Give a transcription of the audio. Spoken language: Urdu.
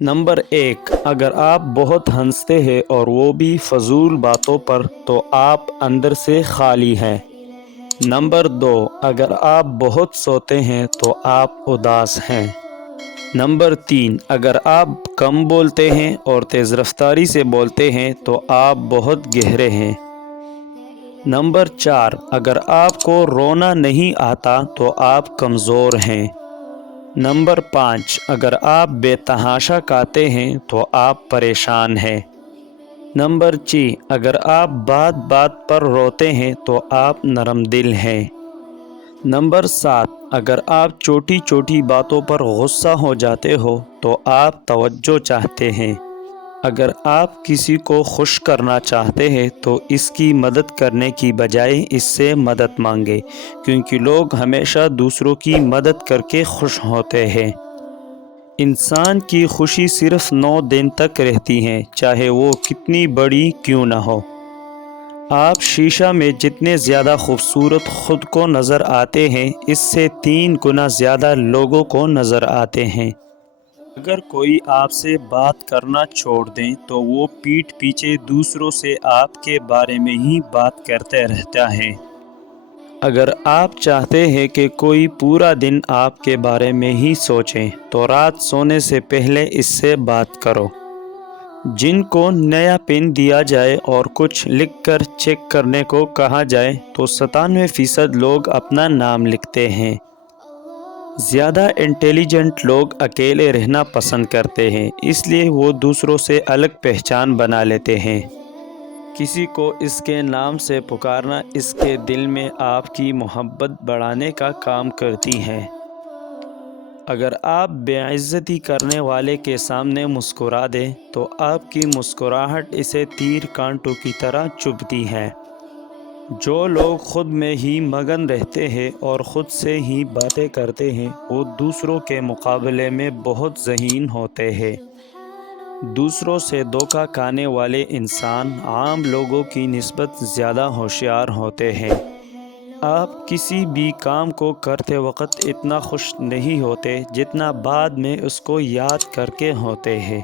نمبر 1، اگر آپ بہت ہنستے ہیں اور وہ بھی فضول باتوں پر تو آپ اندر سے خالی ہیں۔ نمبر 2، اگر آپ بہت سوتے ہیں تو آپ اداس ہیں۔ نمبر 3، اگر آپ کم بولتے ہیں اور تیز رفتاری سے بولتے ہیں تو آپ بہت گہرے ہیں۔ نمبر 4، اگر آپ کو رونا نہیں آتا تو آپ کمزور ہیں۔ نمبر 5، اگر آپ بے تحاشا گاتے ہیں تو آپ پریشان ہیں۔ نمبر 6، اگر آپ بات بات پر روتے ہیں تو آپ نرم دل ہیں۔ نمبر 7، اگر آپ چھوٹی چھوٹی باتوں پر غصہ ہو جاتے ہو تو آپ توجہ چاہتے ہیں۔ اگر آپ کسی کو خوش کرنا چاہتے ہیں تو اس کی مدد کرنے کی بجائے اس سے مدد مانگے، کیونکہ لوگ ہمیشہ دوسروں کی مدد کر کے خوش ہوتے ہیں۔ انسان کی خوشی صرف 9 دن تک رہتی ہے، چاہے وہ کتنی بڑی کیوں نہ ہو۔ آپ شیشہ میں جتنے زیادہ خوبصورت خود کو نظر آتے ہیں، اس سے 3 گنا زیادہ لوگوں کو نظر آتے ہیں۔ اگر کوئی آپ سے بات کرنا چھوڑ دیں تو وہ پیٹھ پیچھے دوسروں سے آپ کے بارے میں ہی بات کرتے رہتا ہے۔ اگر آپ چاہتے ہیں کہ کوئی پورا دن آپ کے بارے میں ہی سوچیں تو رات سونے سے پہلے اس سے بات کرو۔ جن کو نیا پن دیا جائے اور کچھ لکھ کر چیک کرنے کو کہا جائے تو 97% لوگ اپنا نام لکھتے ہیں۔ زیادہ انٹیلیجنٹ لوگ اکیلے رہنا پسند کرتے ہیں، اس لیے وہ دوسروں سے الگ پہچان بنا لیتے ہیں۔ کسی کو اس کے نام سے پکارنا اس کے دل میں آپ کی محبت بڑھانے کا کام کرتی ہے۔ اگر آپ بے عزتی کرنے والے کے سامنے مسکرا دیں تو آپ کی مسکراہٹ اسے تیر کانٹوں کی طرح چبھتی ہے۔ جو لوگ خود میں ہی مگن رہتے ہیں اور خود سے ہی باتیں کرتے ہیں، وہ دوسروں کے مقابلے میں بہت ذہین ہوتے ہیں۔ دوسروں سے دھوکہ کھانے والے انسان عام لوگوں کی نسبت زیادہ ہوشیار ہوتے ہیں۔ آپ کسی بھی کام کو کرتے وقت اتنا خوش نہیں ہوتے جتنا بعد میں اس کو یاد کر کے ہوتے ہیں۔